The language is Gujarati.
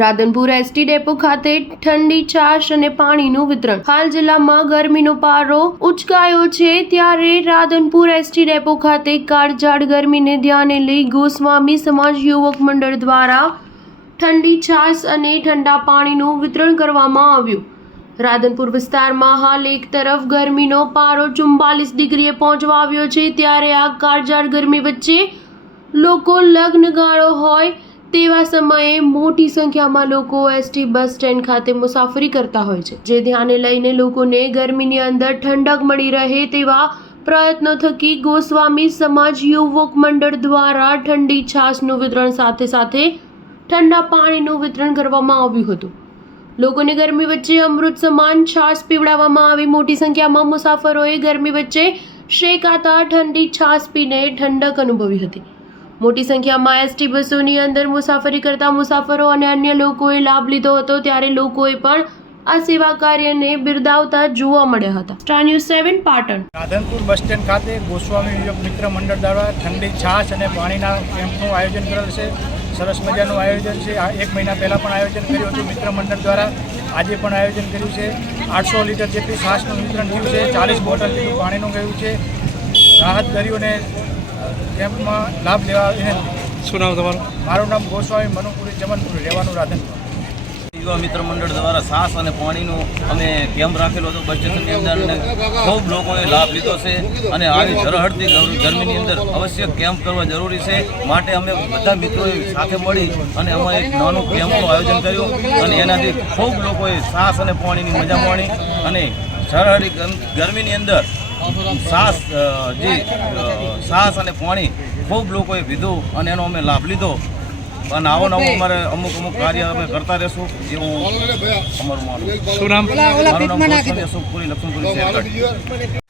રાધનપુર એસટી ડેપો ખાતે ઠંડી છાશ અને પાણીનું વિતરણ. હાલ જિલ્લામાં ગરમીનો પારો ઉચકાયો છે, ત્યારે રાધનપુર એસટી ડેપો ખાતે કાળઝાળ ગરમીને ધ્યાને લઈ ગોસ્વામી સમાજ યુવક મંડળ દ્વારા ઠંડી છાશ અને ઠંડા પાણીનું વિતરણ કરવામાં આવ્યું. રાધનપુર વિસ્તારમાં હાલ એક તરફ ગરમીનો પારો 44 ડિગ્રીએ પહોંચવા આવ્યો છે, ત્યારે આ કાળઝાળ ગરમી વચ્ચે લોકો લગ્નગાળો હોય તેવા સમયે મોટી સંખ્યામાં લોકો એસટી બસ સ્ટેન્ડ ખાતે મુસાફરી કરતા હોય છે, જે ધ્યાને લઈને લોકોને ગરમીની અંદર ઠંડક મળી રહે તેવા પ્રયત્નો થકી ગોસ્વામી સમાજ યુવક મંડળ દ્વારા ઠંડી છાશનું વિતરણ સાથે સાથે ઠંડા પાણીનું વિતરણ કરવામાં આવ્યું હતું. લોકોને ગરમી વચ્ચે અમૃત સમાન છાશ પીવડાવવામાં આવી. મોટી સંખ્યામાં મુસાફરોએ ગરમી વચ્ચે શેકાતા ઠંડી છાશ પીને ઠંડક અનુભવી હતી. મોટી સંખ્યામાં એસટી બસોની અંદર મુસાફરી કરતા મુસાફરો અને અન્ય લોકોએ લાભ લીધો હતો, ત્યારે લોકોએ પણ આ સેવા કાર્યને બિરદાવતા જોવા મળ્યા હતા. Star news 7 Patan. Radhanpur bus stand ખાતે ગોસ્વામી યુવક મિત્ર મંડળ દ્વારા ઠંડી છાશ અને પાણીના કેમ્પનું આયોજન કરેલ છે. સરસ મજાનું આયોજન છે. એક મહિના પહેલાં પણ આયોજન કર્યું હતું મિત્ર મંડળ દ્વારા. આજે પણ આયોજન કર્યું છે. 800 લીટર જેટલી છાશનું વિતરણ થયું છે. 40 બોટલ જેટલું પાણીનું ગયું છે. રાહતદારીઓને કેમ્પમાં લાભ લેવા વિનંતી. શું નામ તમારું? મારું નામ ગોસ્વામી મનુપુરી ચમનપુરી, રહેવાનું રાધનપુર. યુવા મિત્ર મંડળ દ્વારા છાશ અને પાણીનું અમે કેમ્પ રાખેલો હતો બસ સ્ટેશનની અંદર, અને ખૂબ લોકોએ લાભ લીધો છે. અને આવી ઝરહળતી ગરમીની અંદર અવશ્ય કેમ્પ કરવા જરૂરી છે. માટે અમે બધા મિત્રોએ સાથે મળી અને અમે એક નાનું કેમ્પનું આયોજન કર્યું, અને એનાથી ખૂબ લોકોએ છાશ અને પાણીની મજા માણી. અને ઝરહળી ગરમીની અંદર છાશ અને પાણી ખૂબ લોકોએ પીધું અને એનો અમે લાભ લીધો. અને આવો નવો અમારે અમુક કાર્ય અમે કરતા રહેશું એવું અમારું માનવું. શું નામ? મારું નામ ગોસ્વામી અશોકપુરી લક્ષ્મણપુરી શેરગઢ.